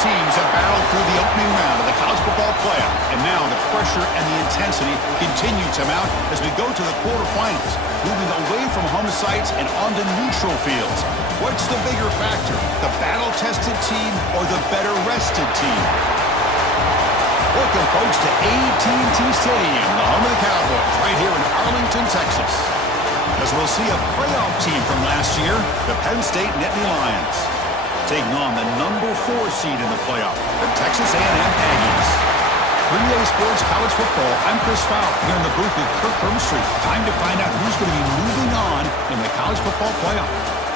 teams have battled through the opening round of the college football playoff, and now the pressure and the intensity continue to mount as we go to the quarterfinals, moving away from home sites and onto neutral fields. What's the bigger factor, the battle-tested team or the better-rested team? Welcome, folks, to AT&T Stadium, the home of the Cowboys, right here in Arlington, Texas. As we'll see a playoff team from last year, the Penn State Nittany Lions, taking on the number 4 seed in the playoff, the Texas A&M Aggies. 3A Sports College Football, I'm Chris Fowler, here in the booth with Kirk Hermstreet. Time to find out who's going to be moving on in the college football playoff.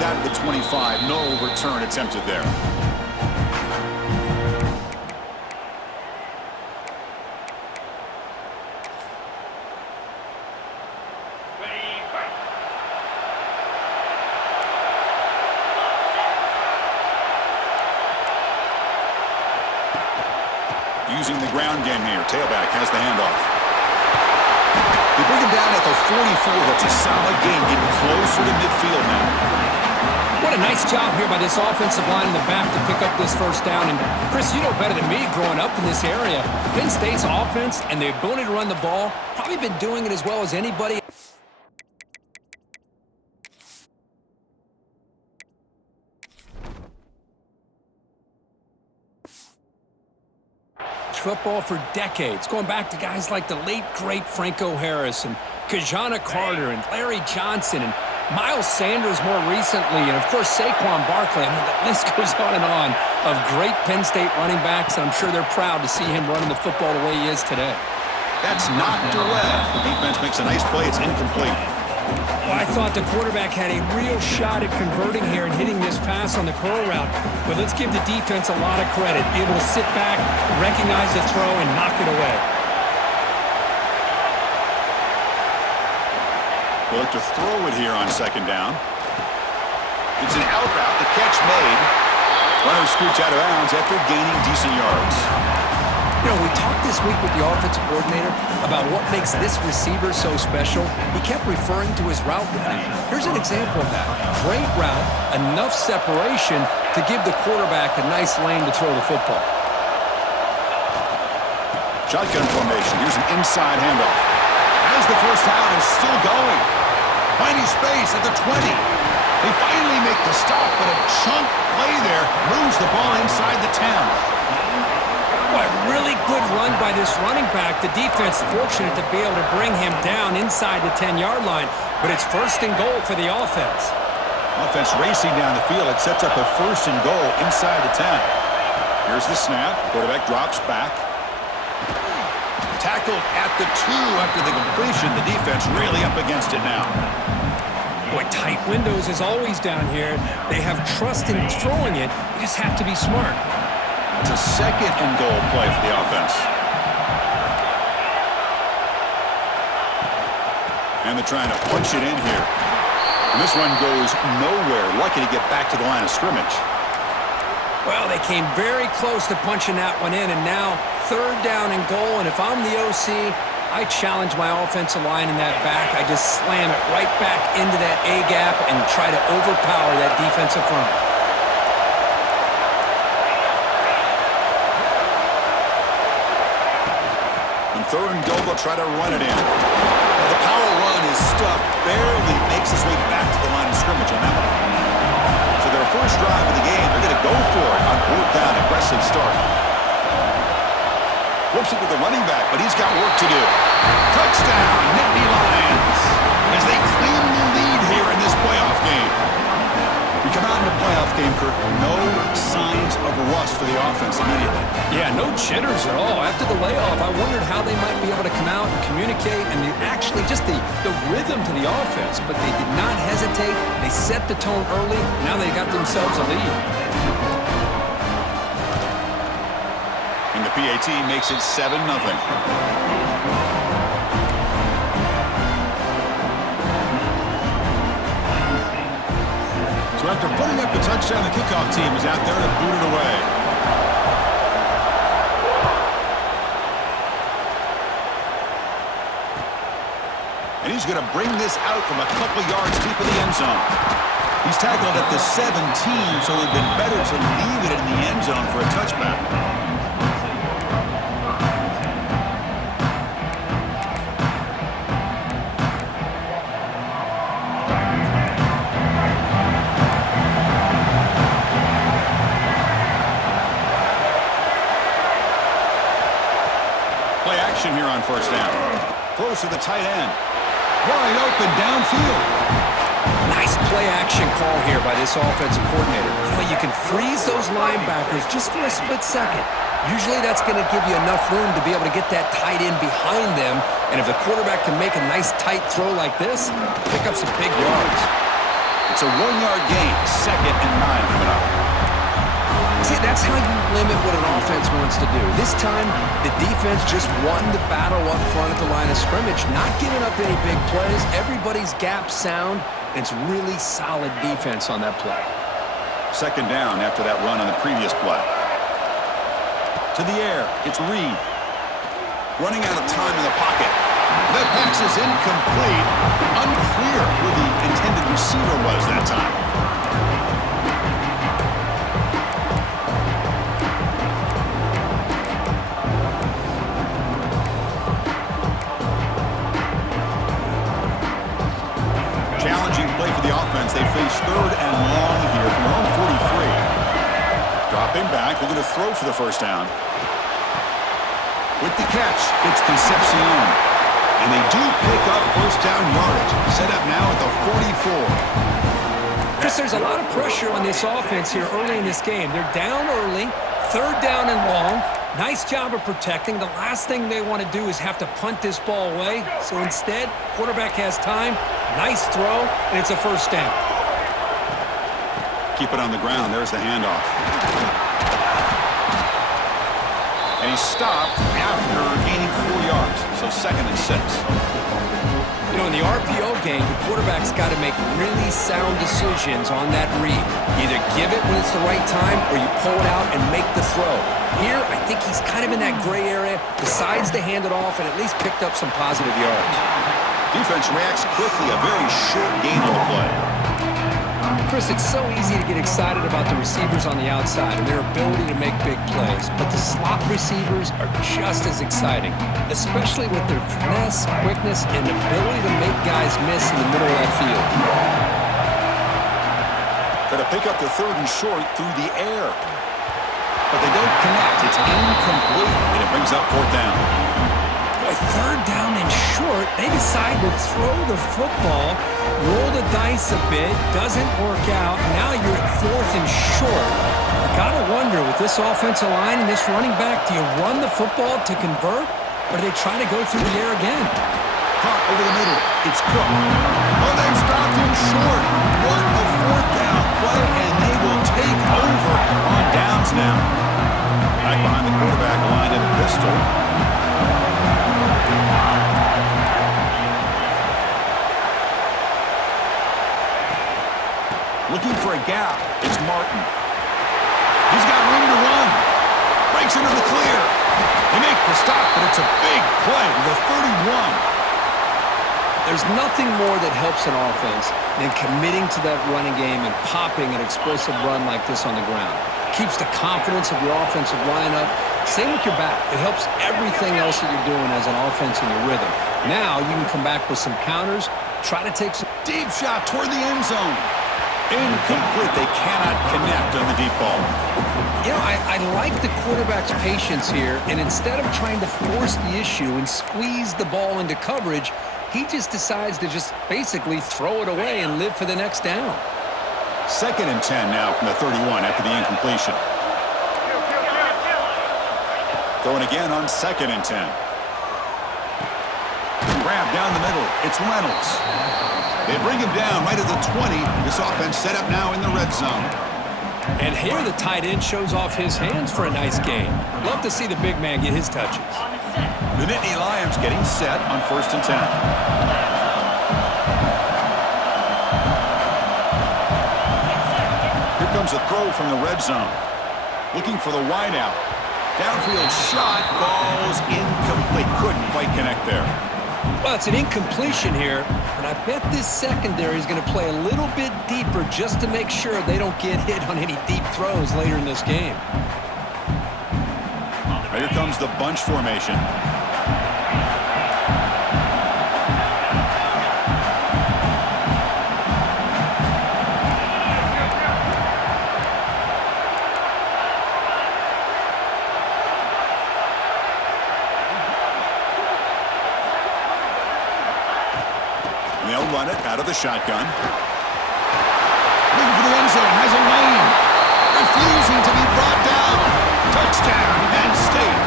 Out of the 25, no return attempted there. Using the ground game here, tailback has the handoff. They bring him down at the 44. That's a solid gain, getting closer to midfield now. What a nice job here by this offensive line in the back to pick up this first down. And, Chris, you know better than me growing up in this area. Penn State's offense and the ability to run the ball, probably been doing it as well as anybody. Football for decades, going back to guys like the late, great Franco Harris and Kajana Carter and Larry Johnson and Miles Sanders more recently, and, of course, Saquon Barkley. I mean, the list goes on of great Penn State running backs, and I'm sure they're proud to see him running the football the way he is today. That's knocked away. The defense makes a nice play. It's incomplete. Well, I thought the quarterback had a real shot at converting here and hitting this pass on the curl route, but let's give the defense a lot of credit. Able to sit back, recognize the throw, and knock it away. We'll look to throw it here on second down. It's an out route. The catch made. Runner scoots out of bounds after gaining decent yards. You know, we talked this week with the offensive coordinator about what makes this receiver so special. He kept referring to his route running. Here's an example of that. Great route, enough separation to give the quarterback a nice lane to throw the football. Shotgun formation. Here's an inside handoff. As the first down is still going. Finding space at the 20. They finally make the stop, but a chunk play there moves the ball inside the 10. What a really good run by this running back. The defense fortunate to be able to bring him down inside the 10-yard line, but it's first and goal for the offense. Offense racing down the field. It sets up a first and goal inside the 10. Here's the snap. Quarterback drops back. Tackled at the 2 after the completion. The defense really up against it now. Boy, tight windows is always down here. They have trust in throwing it. You just have to be smart. It's a second and goal play for the offense. And they're trying to punch it in here. And this one goes nowhere. Lucky to get back to the line of scrimmage. Well, they came very close to punching that one in, and now third down and goal. And if I'm the OC, I challenge my offensive line in that back. I just slam it right back into that A-gap and try to overpower that defensive front. Third and goal, they'll try to run it in. Now the power run is stuffed, barely makes his way back to the line of scrimmage on that one. So their first drive of the game, they're going to go for it on fourth down, aggressive start. Flips it to the running back, but he's got work to do. Touchdown, Nittany Lions, as they claim the lead here in this playoff game. We come out in the playoff game, Kirk, no signs of rust for the offense immediately. Yeah, no jitters at all. After the layoff, I wondered how they might be able to come out and communicate and actually just the rhythm to the offense, but they did not hesitate. They set the tone early. Now they got themselves a lead. the PAT makes it 7-0. So after putting up the touchdown, the kickoff team is out there to boot it away. And he's going to bring this out from a couple yards deep in the end zone. He's tackled at the 17, so it would have been better to leave it in the end zone for a touchback. Play action here on first down. Throws to the tight end. Wide open downfield. Nice play-action call here by this offensive coordinator. You can freeze those linebackers just for a split second. Usually that's going to give you enough room to be able to get that tight end behind them. And if the quarterback can make a nice tight throw like this, pick up some big yards. It's a 1-yard gain, 2nd and 9 coming up. See, that's how you limit what an offense wants to do. This time, the defense just won the battle up front at the line of scrimmage, not giving up any big plays. Everybody's gap sound, and it's really solid defense on that play. 2nd down after that run on the previous play. To the air, it's Reed. Running out of time in the pocket. That pass is incomplete. Unclear who the intended receiver was that time. Challenging play for the offense. They face 3rd and long here from their own 43. Dropping back, looking to throw for the first down. With the catch, it's Concepcion. And they do pick up first down yardage. Set up now at the 44. Chris, there's a lot of pressure on this offense here early in this game. They're down early, 3rd down and long. Nice job of protecting. The last thing they want to do is have to punt this ball away. So instead, quarterback has time. Nice throw, and it's a first down. Keep it on the ground. There's the handoff. And he's stopped after gaining 4 yards. So 2nd and 6. You know, in the RPO game, the quarterback's got to make really sound decisions on that read. Either give it when it's the right time or you pull it out and make the throw. Here, I think he's kind of in that gray area, decides to hand it off, and at least picked up some positive yards. Defense reacts quickly, a very short gain on the play. Chris, it's so easy to get excited about the receivers on the outside and their ability to make big plays, but the slot receivers are just as exciting, especially with their finesse, quickness, and ability to make guys miss in the middle of that field. Going to pick up the 3rd and short through the air. But they don't connect. It's incomplete, and it brings up 4th down. Boy, 3rd down and short, they decide to throw the football, roll the dice a bit, doesn't work out. Now you're at 4th and short. I got to wonder, with this offensive line and this running back, do you run the football to convert, or do they try to go through the air again? Caught over the middle. It's Cook. Oh, they've stopped him short. What a 4th down play, and they will take over on downs now. Back behind the quarterback line in a pistol. Looking for a gap. It's Martin. He's got room to run. Breaks into the clear. They make the stop, but it's a big play to the 31. There's nothing more that helps an offense than committing to that running game and popping an explosive run like this on the ground. Keeps the confidence of your offensive lineup. Same with your back. It helps everything else that you're doing as an offense in your rhythm. Now you can come back with some counters, try to take some Deep shot toward the end zone. Incomplete. They cannot connect on the deep ball. You know, I like the quarterback's patience here, and instead of trying to force the issue and squeeze the ball into coverage, he just decides to just basically throw it away and live for the next down. 2nd and 10 now from the 31 after the incompletion. Throwing again on 2nd and 10. Grab down the middle. It's Reynolds. They bring him down right at the 20. This offense set up now in the red zone. And here the tight end shows off his hands for a nice gain. Love to see the big man get his touches. The Nittany Lions getting set on 1st and 10. Here comes a throw from the red zone. Looking for the wideout. Downfield shot falls incomplete. Couldn't quite connect there. Well, it's an incompletion here, and I bet this secondary is going to play a little bit deeper just to make sure they don't get hit on any deep throws later in this game. Here comes the bunch formation. They'll run it out of the shotgun. Looking for the end zone, has a lane. Refusing to be brought down. Touchdown, Penn State.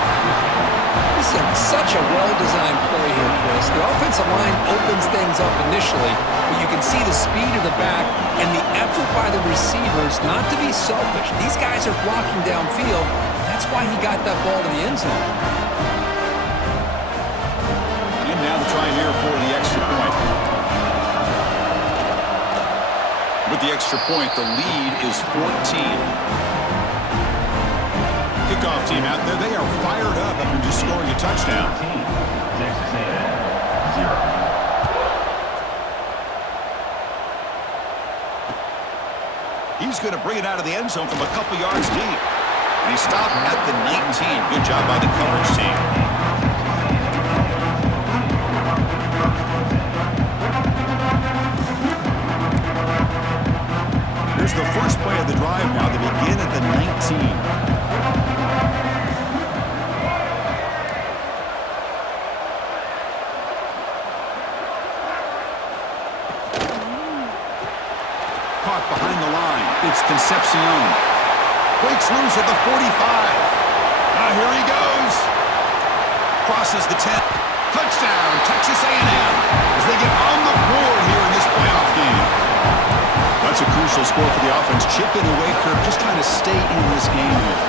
This is such a well-designed play here, Chris. The offensive line opens things up initially, but you can see the speed of the back and the effort by the receivers not to be selfish. These guys are blocking downfield. That's why he got that ball to the end zone. And now the try here for the extra point. With the extra point, the lead is 14. Kickoff team out there, they are fired up after just scoring a touchdown. He's going to bring it out of the end zone from a couple yards deep. And he stopped at the 19. Good job by the coverage team. Here's the first play of the drive now. They begin at the 19. Caught behind the line. It's Concepcion. Breaks loose at the 45. Here he goes. Crosses the 10. Touchdown, Texas A&M. As they get on the board here in this playoff game. That's a crucial score for the offense. Chip it away, Kirk, just trying to stay in this game here.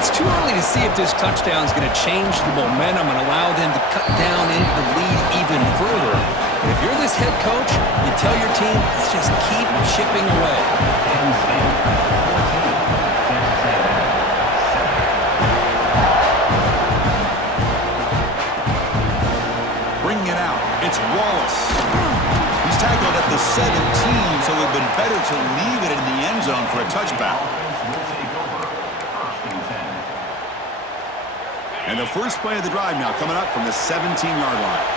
It's too early to see if this touchdown is going to change the momentum and allow them to cut down into the lead even further. But if you're this head coach, you tell your team, let's just keep chipping away. Bringing it out, it's Wallace. He's tackled at the 17, so it would have been better to leave it in the end zone for a touchback. And the first play of the drive now coming up from the 17-yard line.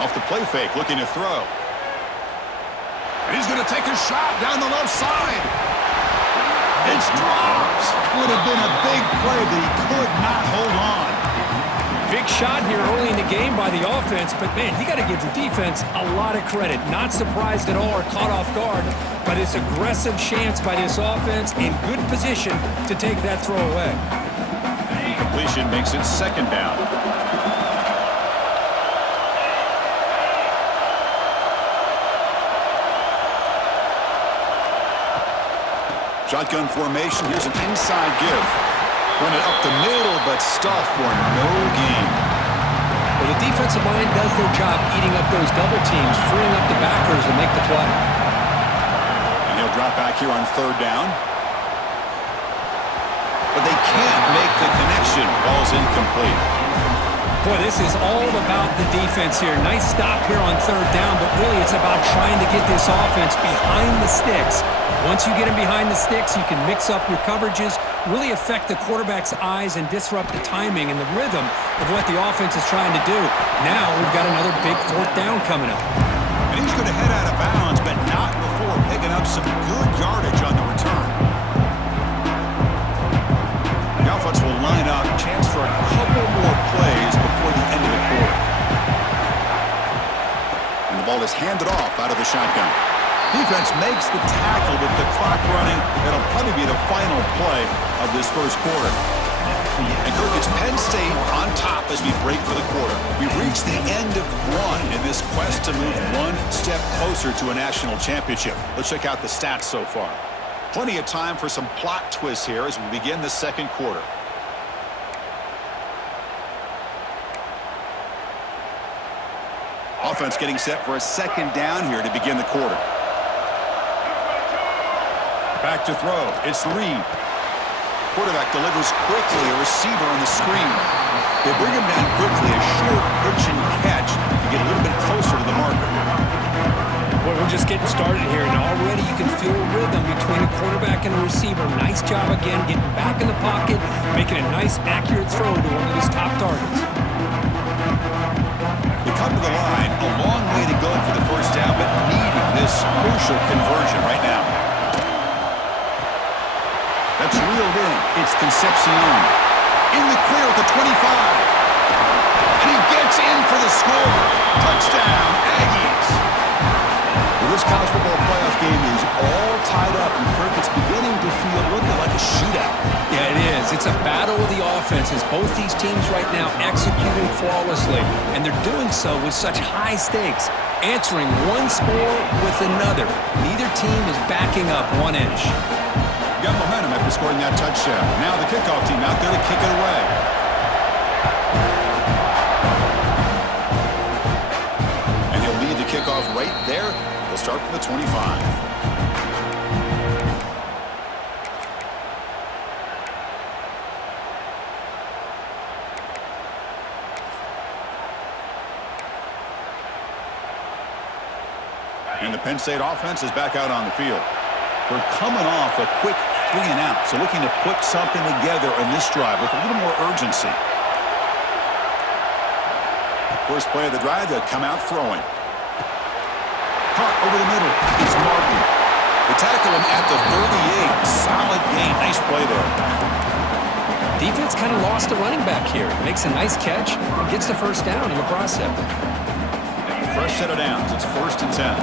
Off the play fake, looking to throw. And he's going to take a shot down the left side. It's dropped. Would have been a big play, but he could not hold on. Big shot here early in the game by the offense, but man, you got to give the defense a lot of credit. Not surprised at all or caught off guard by this aggressive chance by this offense in good position to take that throw away. Completion makes it second down. Shotgun formation. Here's an inside give. Run it up the middle, but stuff for no gain. Well, the defensive line does their job eating up those double teams, freeing up the backers to make the play. And he'll drop back here on third down. But they can't make the connection. Ball's incomplete. Boy, this is all about the defense here. Nice stop here on third down, but really it's about trying to get this offense behind the sticks. Once you get them behind the sticks, you can mix up your coverages, really affect the quarterback's eyes and disrupt the timing and the rhythm of what the offense is trying to do. Now we've got another big fourth down coming up. And he's going to head out of bounds, but not before picking up some good yardage on the return. The offense will line up, chance for a couple more plays before the end of the quarter. And the ball is handed off out of the shotgun. Defense makes the tackle with the clock running. That'll probably be the final play of this first quarter. And Kirk, it's Penn State on top as we break for the quarter. We've reached the end of one in this quest to move one step closer to a national championship. Let's check out the stats so far. Plenty of time for some plot twists here as we begin the second quarter. Offense getting set for a second down here to begin the quarter. Back to throw. It's Reed. Quarterback delivers quickly, a receiver on the screen. They bring him down quickly, a short pitch and catch to get a little bit closer to the marker. Well, we're just getting started here, and already you can feel a rhythm between a quarterback and a receiver. Nice job again, getting back in the pocket, making a nice, accurate throw to one of his top targets. They come to the line, a long way to go for the first down, but needing this crucial conversion right now. That's reeled in. It's Concepcion. In the clear at the 25. And he gets in for the score. Touchdown, Aggies. Well, this college football playoff game is all tied up, and Kirk, it's beginning to feel a little bit like a shootout. Yeah, it is. It's a battle of the offenses. Both these teams right now executing flawlessly, and they're doing so with such high stakes, answering one score with another. Neither team is backing up 1 inch. Got momentum after scoring that touchdown. Now the kickoff team out there to kick it away. And he'll lead the kickoff right there. He'll start from the 25. And the Penn State offense is back out on the field. We're coming off a quick 3 and out, so looking to put something together on this drive with a little more urgency. First play of the drive, they'll come out throwing. Caught over the middle. It's Martin. They tackle him at the 38. Solid gain. Nice play there. Defense kind of lost a running back here. Makes a nice catch and gets the first down in the process. Fresh set of downs. It's 1st and 10.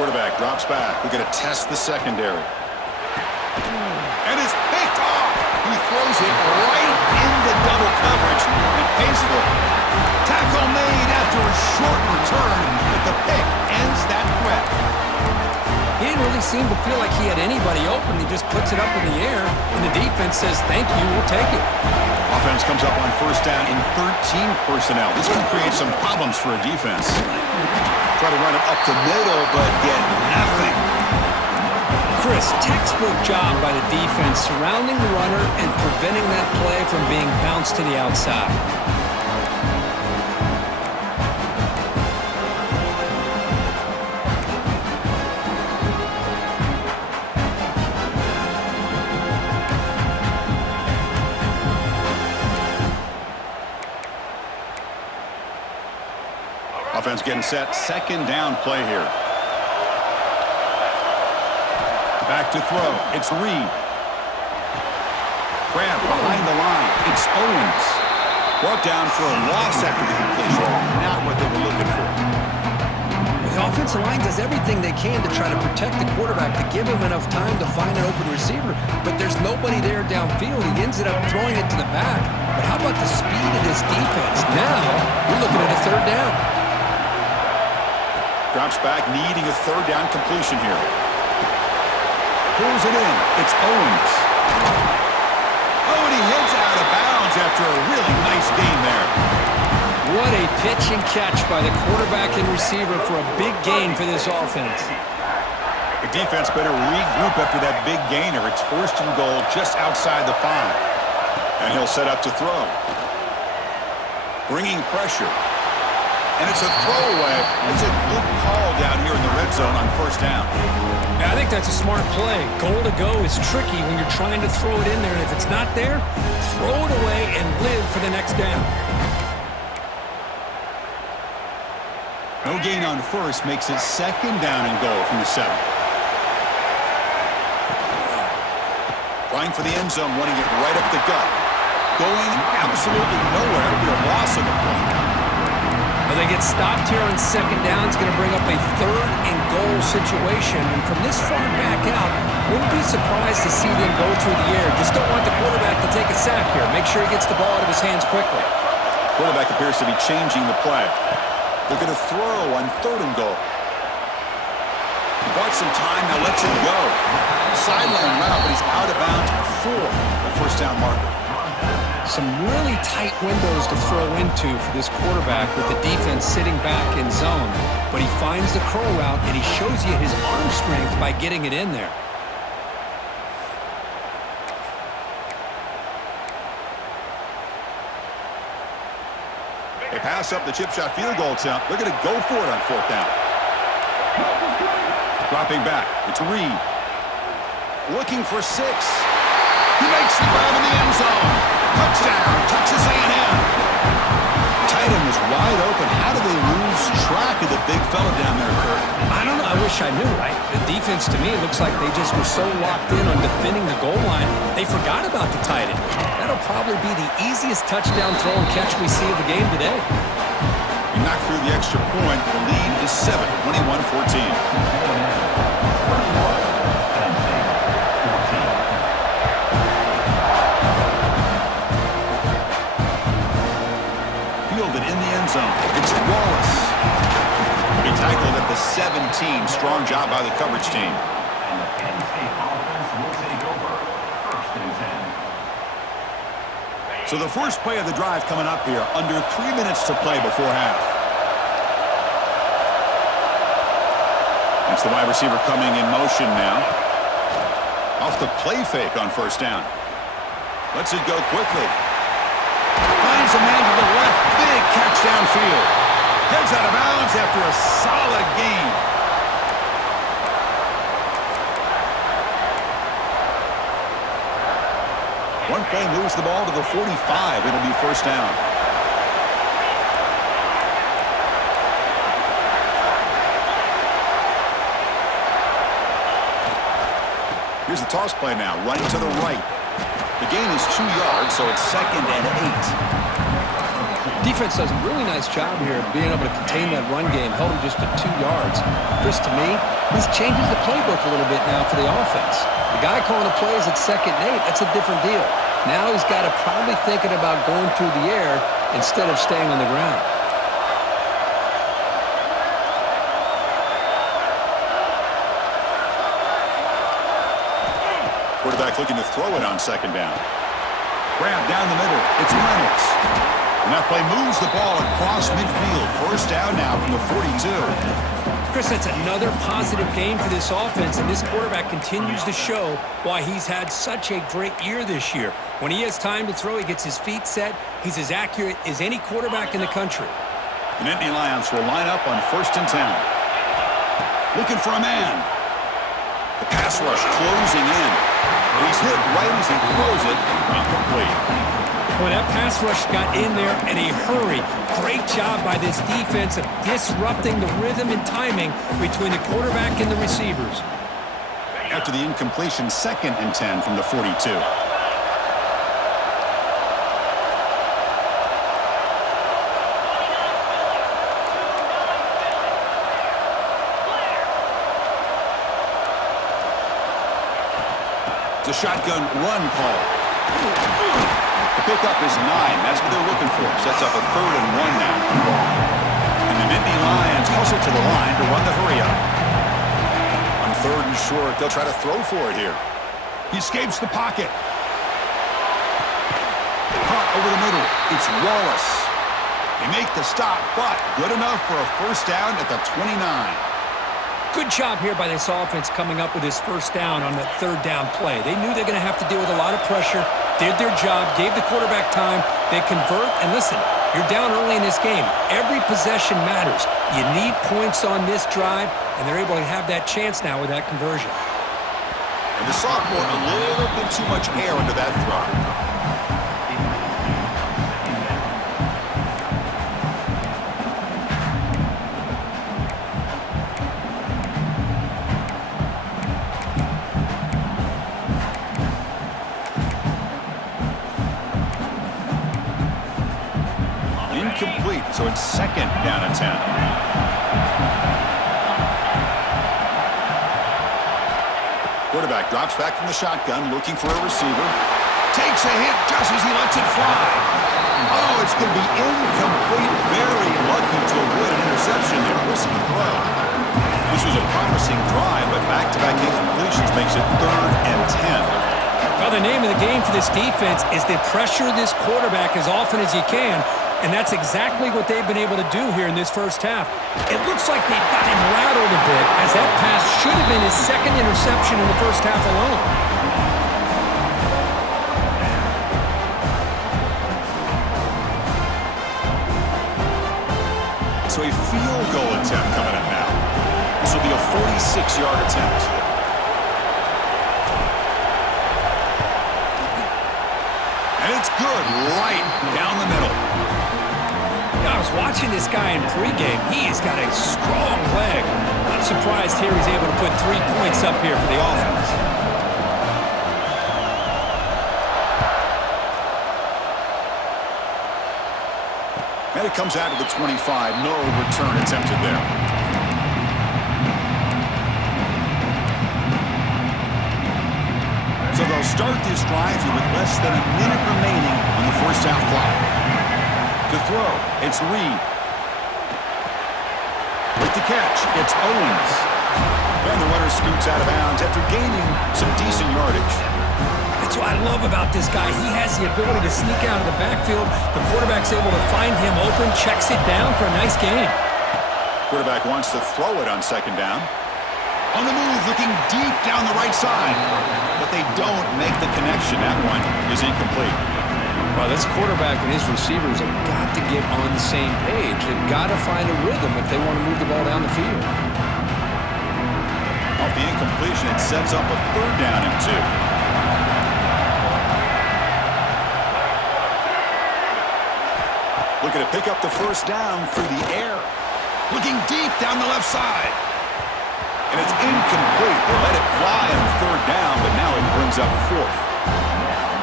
Quarterback drops back. We're going to test the secondary. And it's picked off. He throws it right into double coverage and pays for it. Tackle made after a short return, but the pick ends that threat. He didn't really seem to feel like he had anybody open. He just puts it up in the air, and the defense says, thank you, we'll take it. Offense comes up on first down in 13 personnel. This can create some problems for a defense. Try to run it up the middle, but get nothing. Chris, textbook job by the defense surrounding the runner and preventing that play from being bounced to the outside. Offense getting set. Second down play here. Back to throw. It's Reed. Grab behind the line. It's Owens. Brought down for a loss after the completion. Not what they were looking for. The offensive line does everything they can to try to protect the quarterback, to give him enough time to find an open receiver, but there's nobody there downfield. He ends up throwing it to the back. But how about the speed of this defense? Now, we're looking at a third down. Drops back, needing a third down completion here. Pulls it in. It's Owens. Oh, and he heads out of bounds after a really nice gain there. What a pitch and catch by the quarterback and receiver for a big gain for this offense. The defense better regroup after that big gainer. It's 1st and goal just outside the 5. And he'll set up to throw. Bringing pressure. And it's a throwaway. It's a good call down here in the red zone on first down. Yeah, I think that's a smart play. Goal to go is tricky when you're trying to throw it in there. And if it's not there, throw it away and live for the next down. No gain on first makes it second down and goal from the 7. Trying for the end zone, wanting it right up the gut. Going absolutely nowhere. It'll be a loss of the play. Well, they get stopped here on second down. It's going to bring up a third-and-goal situation. And from this far back out, wouldn't be surprised to see them go through the air. Just don't want the quarterback to take a sack here. Make sure he gets the ball out of his hands quickly. Quarterback appears to be changing the play. They're going to throw on third and goal. He bought some time, now lets it go. Sideline route, but he's out of bounds for the first down marker. Some really tight windows to throw into for this quarterback with the defense sitting back in zone. But he finds the curl route, and he shows you his arm strength by getting it in there. They pass up the chip shot field goal attempt. They're going to go for it on fourth down. Dropping back, it's Reed. Looking for 6. He makes the grab in the end zone. Touchdown, Texas A&M. Tight end was wide open. How do they lose track of the big fella down there, Kurt? I don't know. I wish I knew, right? The defense, to me, it looks like they just were so locked in on defending the goal line, they forgot about the tight end. That'll probably be the easiest touchdown throw and catch we see of the game today. He knocked through the extra point. The lead is 7, 21-14. Fielded in the end zone. It's Wallace. He tackled at the 17. Strong job by the coverage team. And the Penn State offense will take over first and 10. So the first play of the drive coming up here. Under 3 minutes to play before half. It's the wide receiver coming in motion now. Off the play fake on first down. Lets it go quickly. Finds a man to the left. Big catch downfield. Heads out of bounds after a solid gain. One play moves the ball to the 45. It'll be first down. Here's the toss play now, running to the right. The gain is 2 yards, so it's 2nd and 8. Defense does a really nice job here of being able to contain that run game, held him just to 2 yards. Chris, to me, this changes the playbook a little bit now for the offense. The guy calling the plays at 2nd and 8, that's a different deal. Now he's got to probably thinking about going through the air instead of staying on the ground. Quarterback looking to throw it on second down. Grab down the middle. It's Reynolds. And that play moves the ball across midfield. First down now from the 42. Chris, that's another positive game for this offense, and this quarterback continues to show why he's had such a great year this year. When he has time to throw, he gets his feet set. He's as accurate as any quarterback in the country. The Nittany Lions will line up on first and 10. Looking for a man. The pass rush closing in. He's hit right as he throws it. Incomplete. Boy, that pass rush got in there in a hurry. Great job by this defense of disrupting the rhythm and timing between the quarterback and the receivers. After the incompletion, 2nd and 10 from the 42. It's a shotgun run call. The pickup is 9. That's what they're looking for. Sets up a 3rd and 1 now. And the Nittany Lions hustle to the line to run the hurry up. On 3rd and short, they'll try to throw for it here. He escapes the pocket. Caught over the middle. It's Wallace. They make the stop, but good enough for a first down at the 29. Good job here by this offense coming up with his first down on that 3rd down play. They knew they're going to have to deal with a lot of pressure, did their job, gave the quarterback time, they convert, and listen, you're down early in this game. Every possession matters. You need points on this drive, and they're able to have that chance now with that conversion. And the sophomore, a little bit too much air under that throw. Incomplete. It's So it's 2nd down and 10. Quarterback drops back from the shotgun, looking for a receiver. Takes a hit just as he lets it fly. Oh, it's going to be incomplete. Very lucky to avoid an interception there. Risky throw. This was a promising drive, but back-to-back incompletions makes it 3rd and 10. Well, the name of the game for this defense is to pressure this quarterback as often as you can, and that's exactly what they've been able to do here in this first half. It looks like they've got him rattled a bit, as that pass should have been his 2nd interception in the first half alone. So a field goal attempt coming up now. This will be a 46-yard attempt. And it's good right down the middle. I was watching this guy in pregame. He's got a strong leg. Not surprised here he's able to put 3 points up here for the offense. And it comes out to the 25. No return attempted there. So they'll start this drive here with less than a minute remaining on the first half clock. To throw, it's Reed. With the catch, it's Owens. And the runner scoots out of bounds after gaining some decent yardage. That's what I love about this guy. He has the ability to sneak out of the backfield. The quarterback's able to find him open, checks it down for a nice gain. Quarterback wants to throw it on 2nd down. On the move, looking deep down the right side. But they don't make the connection. That one is incomplete. Well, this quarterback and his receivers have got to get on the same page. They've got to find a rhythm if they want to move the ball down the field. Off the incompletion, it sets up a 3rd down and 2. Looking to pick up the 1st down through the air. Looking deep down the left side. And it's incomplete. They let it fly on 3rd down, but now it brings up 4th.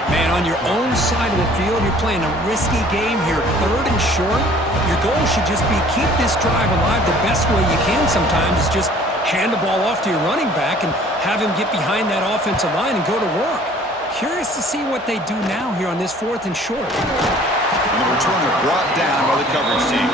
Man, on your own side of the field, you're playing a risky game here. 3rd and short. Your goal should just be keep this drive alive the best way you can sometimes. Is just hand the ball off to your running back and have him get behind that offensive line and go to work. Curious to see what they do now here on this 4th and short. And the returner brought down by the coverage team.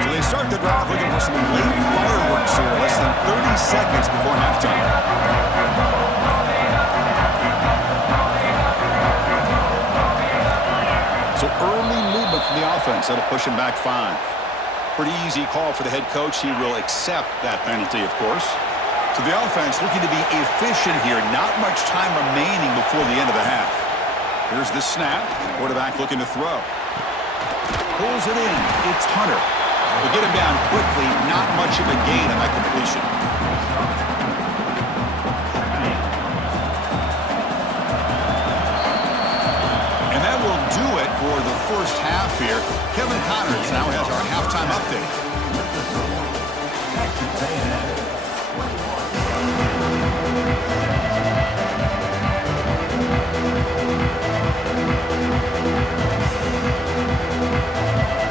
So they start the drive looking for some late fireworks here, less than 30 seconds before halftime. So early movement from the offense. That'll push him back 5. Pretty easy call for the head coach. He will accept that penalty, of course. So the offense looking to be efficient here. Not much time remaining before the end of the half. Here's the snap. Quarterback looking to throw. Pulls it in. It's Hunter. We'll get him down quickly. Not much of a gain on that completion. And that will do it for the first half here. Kevin Connors now has our halftime update.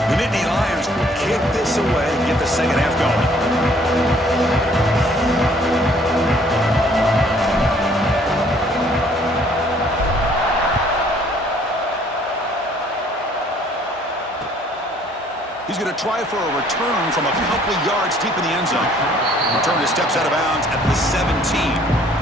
The Nittany Lions will kick this away and get the second half going. He's going to try for a return from a couple of yards deep in the end zone. Returner steps out of bounds at the 17.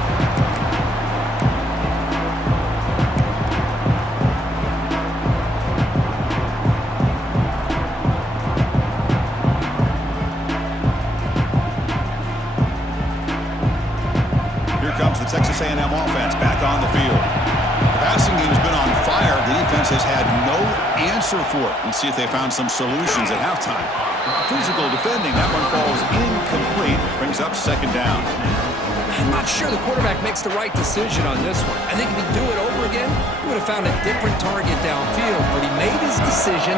The Texas A&M offense back on the field. The passing game's been on fire. The defense has had no answer for it. Let's see if they found some solutions at halftime. Physical defending. That one falls incomplete. Brings up 2nd down. I'm not sure the quarterback makes the right decision on this one. I think if he'd do it over again, he would have found a different target downfield. But he made his decision.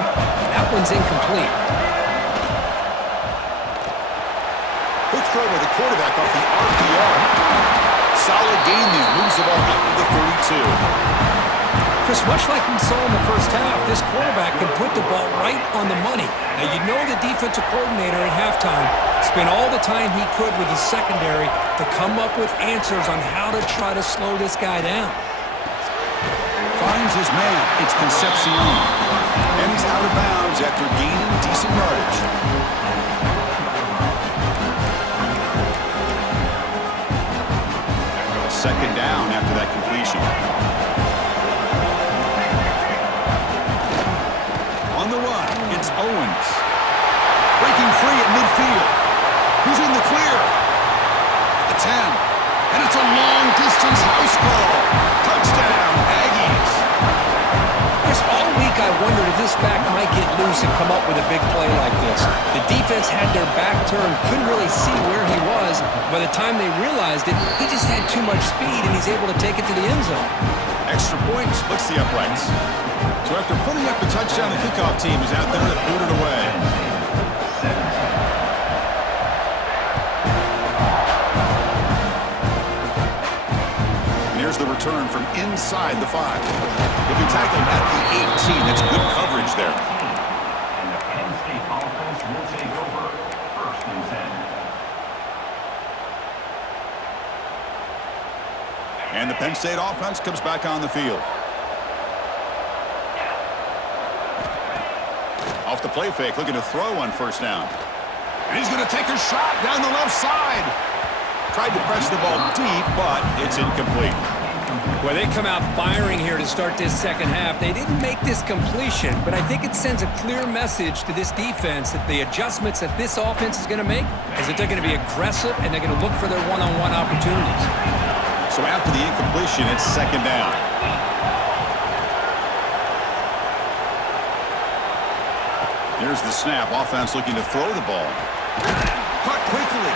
That one's incomplete. throw by the quarterback off the RPO. Solid gain there. Moves the ball out to the 32. Chris, much like we saw in the first half, this quarterback can put the ball right on the money. Now, you know the defensive coordinator at halftime spent all the time he could with his secondary to come up with answers on how to try to slow this guy down. Finds his man. It's Concepcion. And he's out of bounds after gaining decent yardage. Second down after that completion. On the run, it's Owens. Breaking free at midfield. Who's in the clear? The 10. And it's a long-distance house call. Touchdown, Aggies. Chris, all week I wondered if this back might get loose and come up with a big play like this. The defense had their back turned, couldn't really see where he was. By the time they realized it, he just had too much speed, and he's able to take it to the end zone. Extra point splits the uprights. So after putting up the touchdown, the kickoff team is out there to boot it away. And here's the return from inside the 5. He'll be tackled at the 18. That's good coverage there. And the Penn State offense will take over. 1st and 10. And the Penn State offense comes back on the field. Off the play fake, looking to throw on 1st down. And he's going to take a shot down the left side. Tried to press the ball deep, but it's incomplete. Well, they come out firing here to start this second half. They didn't make this completion, but I think it sends a clear message to this defense that the adjustments that this offense is going to make is that they're going to be aggressive and they're going to look for their one-on-one opportunities. So after the incompletion, it's 2nd down. Here's the snap. Offense looking to throw the ball. Caught quickly.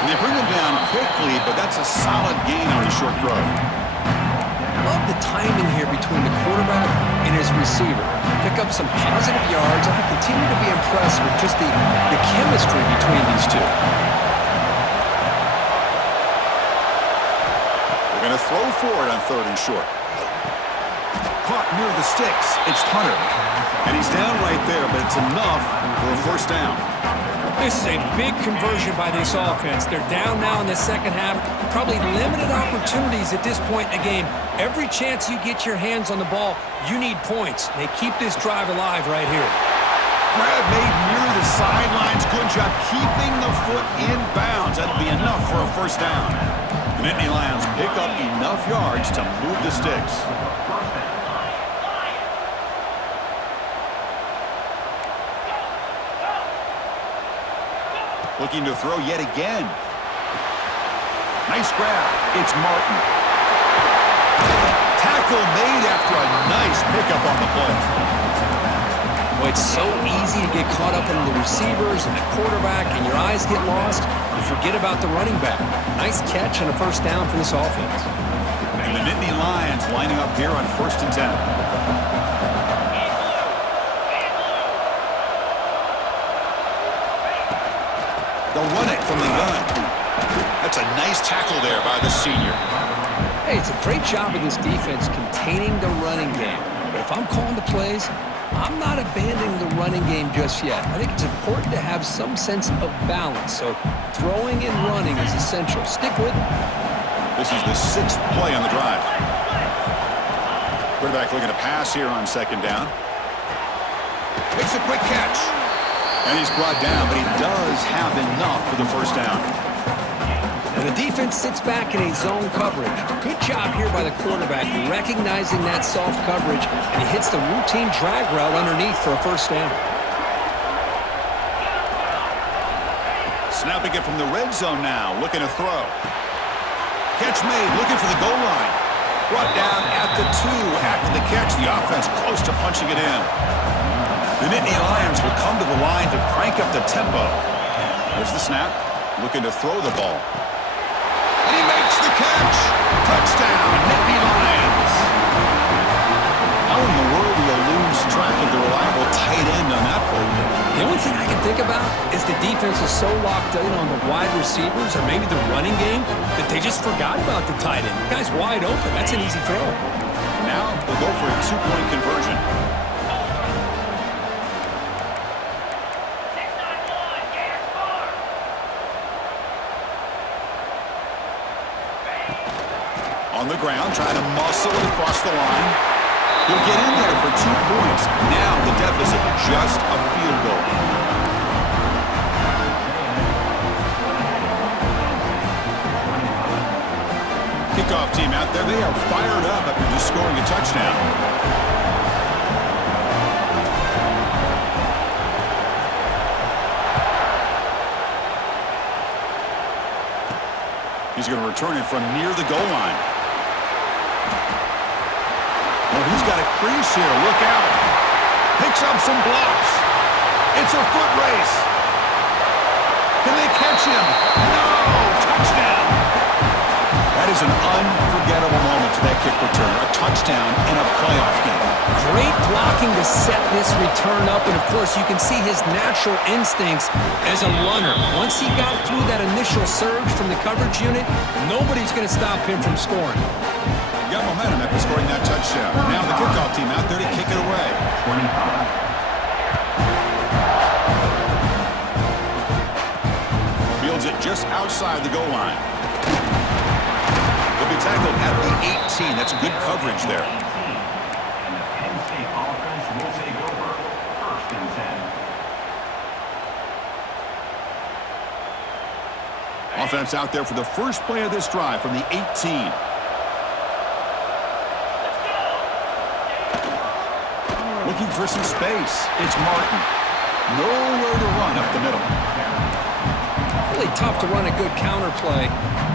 And they bring him down quickly, but that's a solid gain on the short throw. Love the timing here between the quarterback and his receiver. Pick up some positive yards, and I continue to be impressed with just the chemistry between these two. They're going to throw forward on 3rd and short. Caught near the sticks. It's Hunter. And he's down right there, but it's enough for a 1st down. This is a big conversion by this offense. They're down now in the second half. Probably limited opportunities at this point in the game. Every chance you get your hands on the ball, you need points. They keep this drive alive right here. Grab made near the sidelines. Good job keeping the foot in bounds. That'll be enough for a 1st down. The Nittany Lions pick up enough yards to move the sticks. Looking to throw yet again. Nice grab. It's Martin. Tackle made after a nice pickup on the play. Well, it's so easy to get caught up in the receivers and the quarterback, and your eyes get lost. You forget about the running back. Nice catch and a 1st down for this offense. And the Nittany Lions lining up here on 1st and 10. They'll run it from the gun. That's a nice tackle there by the senior. Hey, it's a great job of this defense containing the running game. But if I'm calling the plays, I'm not abandoning the running game just yet. I think it's important to have some sense of balance. So throwing and running is essential. Stick with it. This is the 6th play on the drive. Quarterback looking to pass here on 2nd down. Makes a quick catch. And he's brought down, but he does have enough for the 1st down. And the defense sits back in a zone coverage. Good job here by the quarterback recognizing that soft coverage, and he hits the routine drag route underneath for a 1st down. Snapping it from the red zone now, looking to throw. Catch made, looking for the goal line. Brought down at the 2 after the catch. The offense close to punching it in. The Nittany Lions will come to the line to crank up the tempo. There's the snap, looking to throw the ball. And he makes the catch. Touchdown, Nittany Lions. How in the world do you lose track of the reliable tight end on that play? The only thing I can think about is the defense is so locked in on the wide receivers or maybe the running game that they just forgot about the tight end. The guy's wide open. That's an easy throw. Now they'll go for a two-point conversion. On the ground, trying to muscle it across the line. He'll get in there for 2 points. Now the deficit, just a field goal. Kickoff team out there. They are fired up after just scoring a touchdown. He's going to return it from near the goal line. Oh, he's got a crease here. Look out. Picks up some blocks. It's a foot race. Can they catch him? No! Touchdown! That is an unforgettable moment to that kick return. A touchdown in a playoff game. Great blocking to set this return up, and of course you can see his natural instincts as a runner. Once he got through that initial surge from the coverage unit, nobody's going to stop him from scoring. Got momentum after scoring that touchdown. Now the kickoff team out there to kick it away. 25. Fields it just outside the goal line. He'll be tackled at the 18. That's good coverage there. And the Penn State offense will take over. 1st and 10. Offense out there for the first play of this drive from the 18. Looking for some space. It's Martin. Nowhere to run up the middle. Really tough to run a good counter play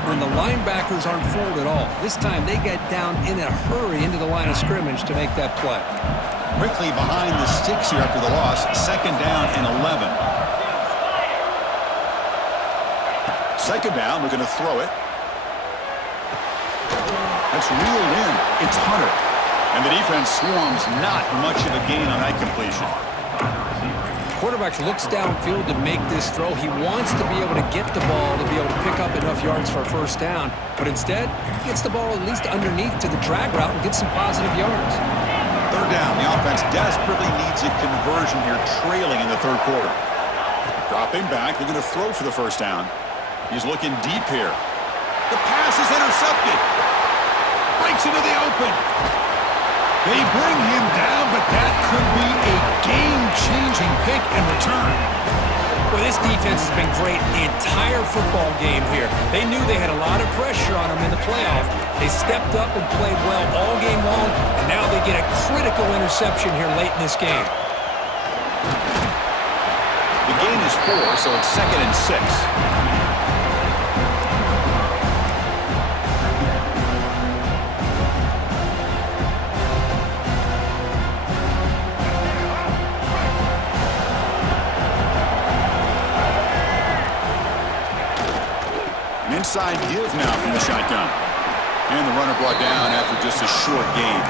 when the linebackers aren't fooled at all. This time they get down in a hurry into the line of scrimmage to make that play. Quickly behind the sticks here after the loss. 2nd down and 11. 2nd down, we're going to throw it. That's reeled in. It's Hunter. And the defense swarms, not much of a gain on that completion. Quarterback looks downfield to make this throw. He wants to be able to get the ball to be able to pick up enough yards for a 1st down. But instead, he gets the ball at least underneath to the drag route and gets some positive yards. 3rd down. The offense desperately needs a conversion here, trailing in the 3rd quarter. Dropping back. They're going to throw for the 1st down. He's looking deep here. The pass is intercepted. Breaks into the open. They bring him down, but that could be a game-changing pick and return. Well, this defense has been great the entire football game here. They knew they had a lot of pressure on them in the playoff. They stepped up and played well all game long, and now they get a critical interception here late in this game. The gain is 4, so it's 2nd and 6. Inside give now from the shotgun. And the runner brought down after just a short gain.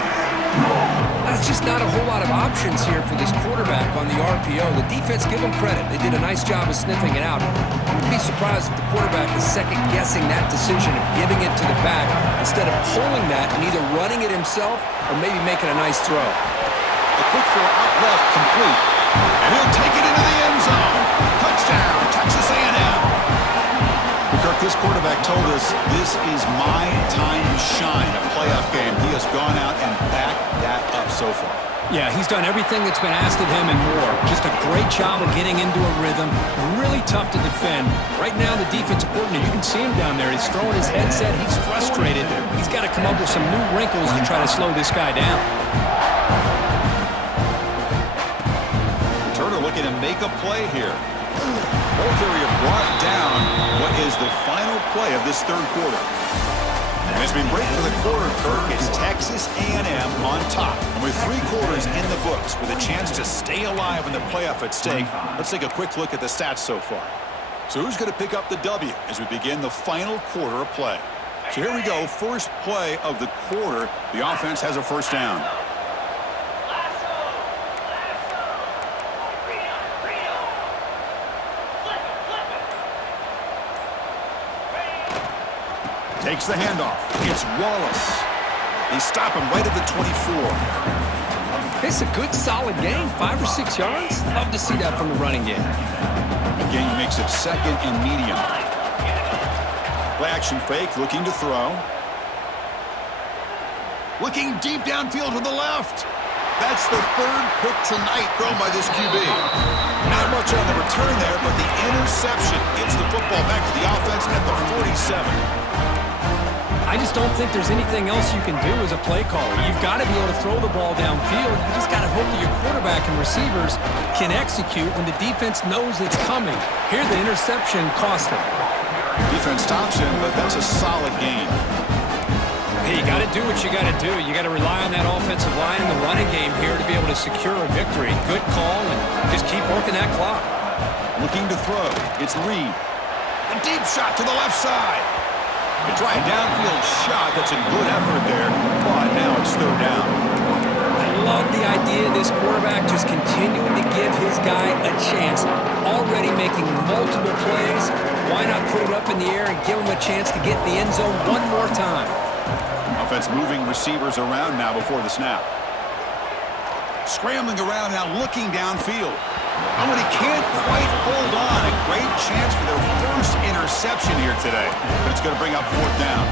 That's just not a whole lot of options here for this quarterback on the RPO. The defense, give them credit. They did a nice job of sniffing it out. I wouldn't be surprised if the quarterback is second-guessing that decision of giving it to the back instead of pulling that and either running it himself or maybe making a nice throw. A quick throw out left, complete. And he'll take it into the end zone. Touchdown, Texas A&M. Kirk, this quarterback told us this is my time to shine, a playoff game. He has gone out and backed that up so far. Yeah, he's done everything that's been asked of him and more. Just a great job of getting into a rhythm. Really tough to defend. Right now, the defensive coordinator, you can see him down there. He's throwing his headset. He's frustrated. He's got to come up with some new wrinkles to try to slow this guy down. Turner looking to make a play here. Ball carrier brought down what is the final play of this 3rd quarter. And as we break for the quarter, Kirk, it's Texas A&M on top. And with 3 quarters in the books, with a chance to stay alive in the playoff at stake, let's take a quick look at the stats so far. So who's going to pick up the W as we begin the final quarter of play? So here we go, first play of the quarter. The offense has a 1st down. Fakes the handoff. It's Wallace. They stop him right at the 24. It's a good, solid game. 5 or 6 yards. Love to see that from the running game. The game makes it 2nd and medium. Play action fake, looking to throw. Looking deep downfield to the left. That's the 3rd pick tonight thrown by this QB. Not much on the return there, but the interception gets the football back to the offense at the 47. I just don't think there's anything else you can do as a play caller. You've got to be able to throw the ball downfield. You just got to hope that your quarterback and receivers can execute when the defense knows it's coming. Here, the interception cost him. Defense stops him, but that's a solid game. Hey, you got to do what you got to do. You got to rely on that offensive line in the running game here to be able to secure a victory. Good call, and just keep working that clock. Looking to throw. It's Reed. A deep shot to the left side. They try a downfield shot. That's a good effort there, but now it's 3rd down. I love the idea of this quarterback just continuing to give his guy a chance. Already making multiple plays. Why not put it up in the air and give him a chance to get in the end zone one more time? Offense moving receivers around now before the snap. Scrambling around now, looking downfield. Oh, and he can't quite hold on. A great chance for their first interception here today, but it's going to bring up 4th down.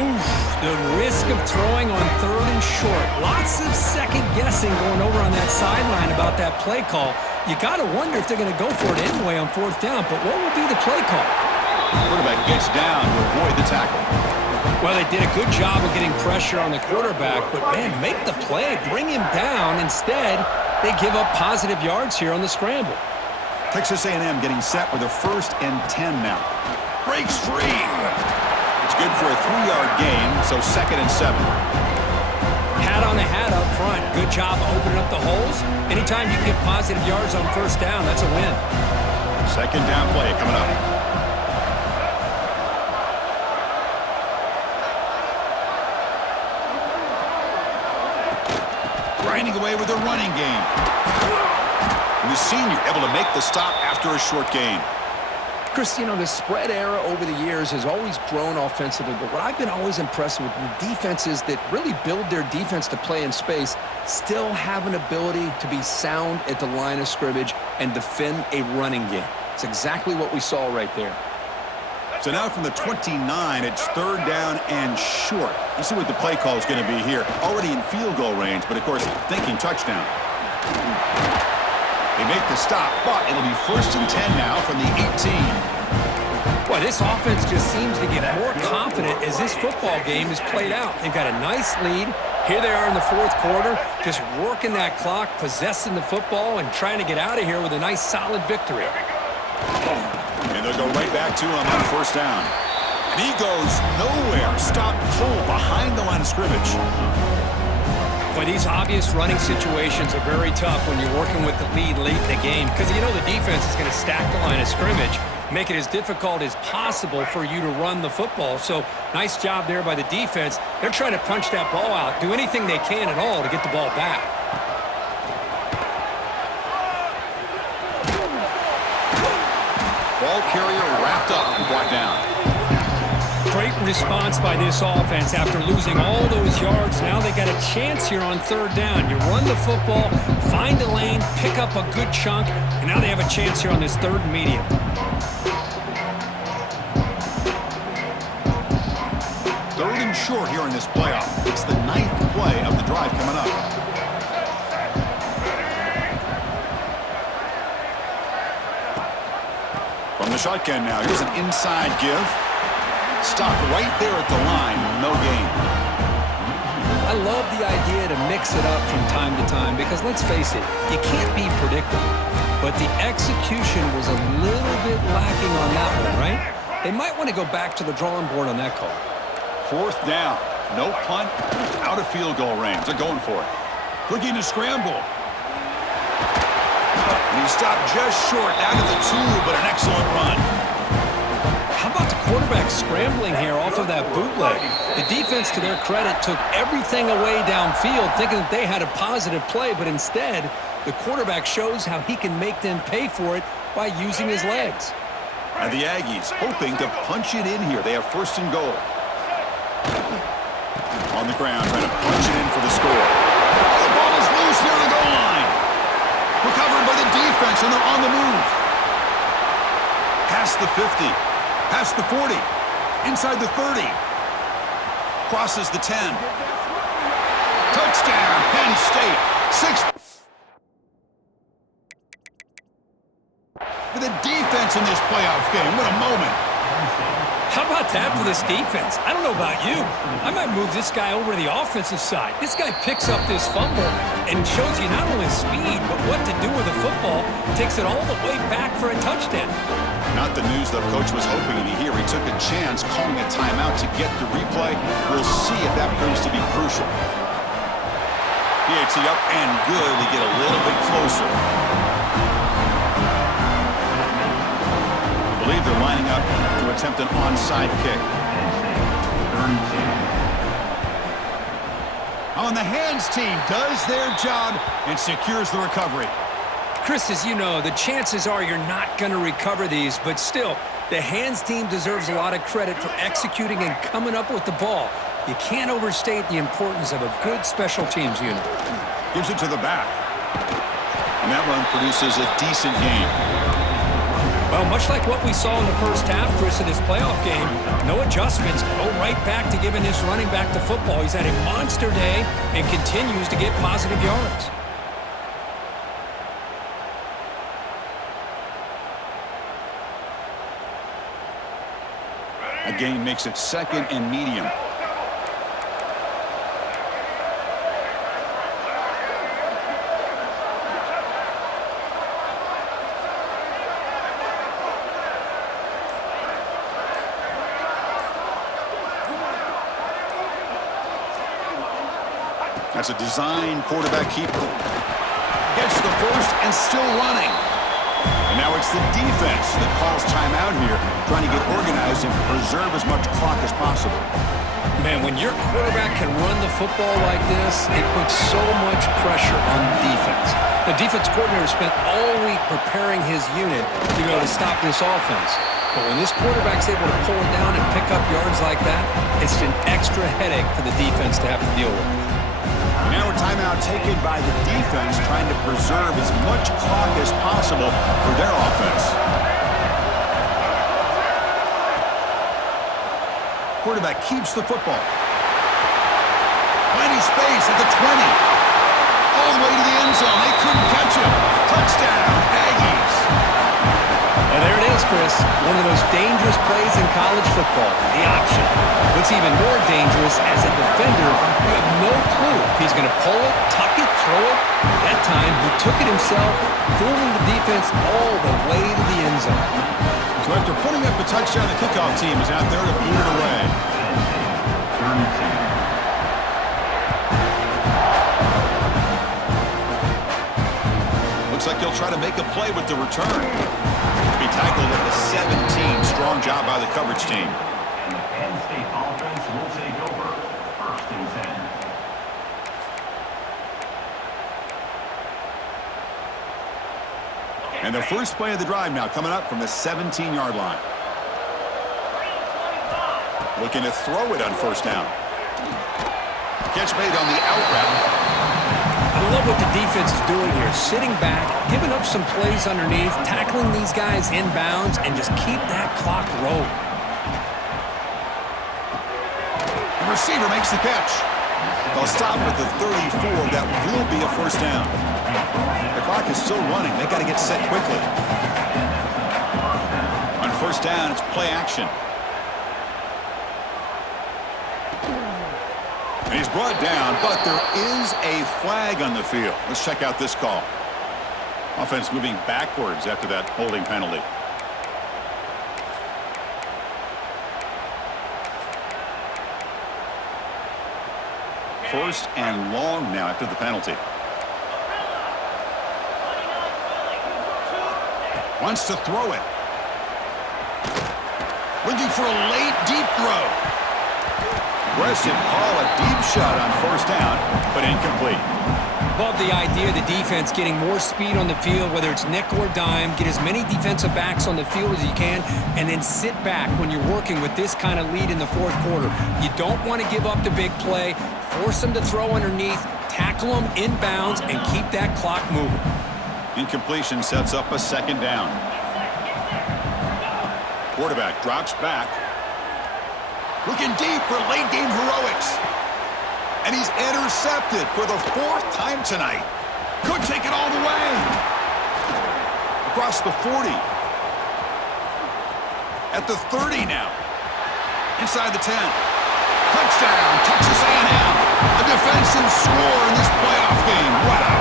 Oof, the risk of throwing on 3rd and short. Lots of second guessing going over on that sideline about that play call. You got to wonder if they're going to go for it anyway on 4th down, but what will be the play call? Quarterback gets down to avoid the tackle. Well, they did a good job of getting pressure on the quarterback, but, man, make the play. Bring him down. Instead, they give up positive yards here on the scramble. Texas A&M getting set with a 1st and 10 now. Breaks free. It's good for a 3-yard gain, so 2nd and 7. Hat on the hat up front. Good job opening up the holes. Anytime you get positive yards on 1st down, that's a win. 2nd down play coming up. Grinding away with a running game. And the senior able to make the stop after a short gain. Chris, you know, the spread era over the years has always grown offensively, but what I've been always impressed with the defenses that really build their defense to play in space still have an ability to be sound at the line of scrimmage and defend a running game. It's exactly what we saw right there. So now from the 29, it's 3rd down and short. Let's see what the play call is going to be here. Already in field goal range, but of course, thinking touchdown. They make the stop, but it'll be 1st and 10 now from the 18. Boy, this offense just seems to get more confident as this football game is played out. They've got a nice lead. Here they are in the 4th quarter, just working that clock, possessing the football, and trying to get out of here with a nice, solid victory. And they'll go right back to him on 1st down. And he goes nowhere. Stop cold behind the line of scrimmage. But these obvious running situations are very tough when you're working with the lead late in the game because you know the defense is going to stack the line of scrimmage, make it as difficult as possible for you to run the football. So nice job there by the defense. They're trying to punch that ball out, do anything they can at all to get the ball back. Ball carrier wrapped up and brought down. Great response by this offense after losing all those yards. Now they got a chance here on 3rd down. You run the football, find a lane, pick up a good chunk, and now they have a chance here on this 3rd and medium. Third and short here in this playoff. It's the 9th play of the drive coming up. From the shotgun now, here's an inside give. Stopped right there at the line, no gain. I love the idea to mix it up from time to time because let's face it, you can't be predictable. But the execution was a little bit lacking on that one, right? They might want to go back to the drawing board on that call. 4th down, no punt, out of field goal range. They're going for it. Looking to scramble. And he stopped just short, down to the 2, but an excellent run. How about the quarterback scrambling here off of that bootleg? The defense, to their credit, took everything away downfield, thinking that they had a positive play, but instead, the quarterback shows how he can make them pay for it by using his legs. And the Aggies hoping to punch it in here. They have 1st and goal. On the ground, trying to punch it in for the score. Oh, the ball is loose near the goal line. Recovered by the defense, and they're on the move. Past the 50. Past the 40. Inside the 30. Crosses the 10. Touchdown, Penn State. 6. For the defense in this playoff game. What a moment. How about that for this defense? I don't know about you. I might move this guy over to the offensive side. This guy picks up this fumble and shows you not only speed, but what to do with the football. Takes it all the way back for a touchdown. Not the news the coach was hoping to hear. He took a chance calling a timeout to get the replay. We'll see if that proves to be crucial. PAT up and good. We get a little bit closer. I believe they're lining up to attempt an onside kick. On the hands team does their job and secures the recovery. Chris, as you know, the chances are you're not going to recover these, but still, the hands team deserves a lot of credit for executing and coming up with the ball. You can't overstate the importance of a good special teams unit. Gives it to the back. And that run produces a decent game. Well, much like what we saw in the first half, Chris, in this playoff game, no adjustments. Go right back to giving this running back the football. He's had a monster day and continues to get positive yards. A gain makes it 2nd and medium. That's a design quarterback keeper. Gets the first and still running. And now it's the defense that calls timeout here, trying to get organized and preserve as much clock as possible. Man, when your quarterback can run the football like this, it puts so much pressure on the defense. The defense coordinator spent all week preparing his unit to be able to stop this offense. But when this quarterback's able to pull it down and pick up yards like that, it's an extra headache for the defense to have to deal with. Now a timeout taken by the defense, trying to preserve as much clock as possible for their offense. Quarterback keeps the football. Finding space at the 20. All the way to the end zone. They couldn't catch him. Touchdown, Aggies. And there it is, Chris. One of the most dangerous plays in college football, the option. What's even more dangerous, as a defender, you have no clue if he's going to pull it, tuck it, throw it. That time, he took it himself, fooling the defense all the way to the end zone. So after putting up a touchdown, the kickoff team is out there to boot it away. Looks like he'll try to make a play with the return. Be tackled at the 17. Strong job by the coverage team. And the Penn State offense will take over. 1st and 10. And the first play of the drive now coming up from the 17-yard line. Looking to throw it on 1st down. Catch made on the out route. I love what the defense is doing here. Sitting back, giving up some plays underneath, tackling these guys inbounds, and just keep that clock rolling. The receiver makes the catch. They'll stop at the 34. That will be a 1st down. The clock is still running. They got to get set quickly. On 1st down, it's play action. And he's brought down, but there is a flag on the field. Let's check out this call. Offense moving backwards after that holding penalty. First and long now after the penalty. Wants to throw it. Looking for a late deep throw. Aggressive call, a deep shot on 1st down, but incomplete. Love the idea of the defense getting more speed on the field, whether it's nickel or dime. Get as many defensive backs on the field as you can, and then sit back when you're working with this kind of lead in the fourth quarter. You don't want to give up the big play. Force them to throw underneath, tackle them inbounds, and keep that clock moving. Incompletion sets up a second down. Quarterback drops back. Looking deep for late-game heroics. And he's intercepted for the fourth time tonight. Could take it all the way. Across the 40. At the 30 now. Inside the 10. Touchdown, Texas A&M. A defensive score in this playoff game. Wow.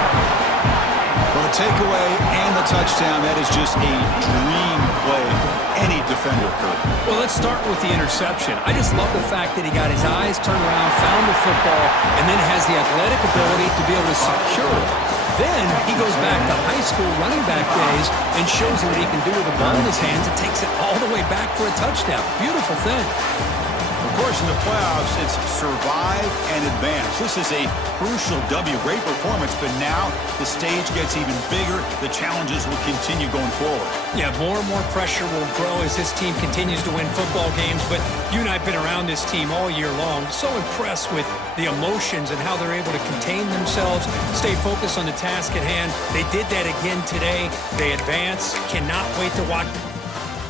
Well, the takeaway and the touchdown, that is just a dream play for any defender, Kurt. Well, let's start with the interception. I just love the fact that he got his eyes turned around, found the football, and then has the athletic ability to be able to secure it. Then he goes back to high school running back days and shows him what he can do with the ball in his hands and takes it all the way back for a touchdown. Beautiful thing. Of course, in the playoffs, it's survive and advance. This is a crucial W. Great performance, but now the stage gets even bigger. The challenges will continue going forward. Yeah, more and more pressure will grow as this team continues to win football games, but you and I have been around this team all year long. So impressed with the emotions and how they're able to contain themselves, stay focused on the task at hand. They did that again today. They advance. Cannot wait to watch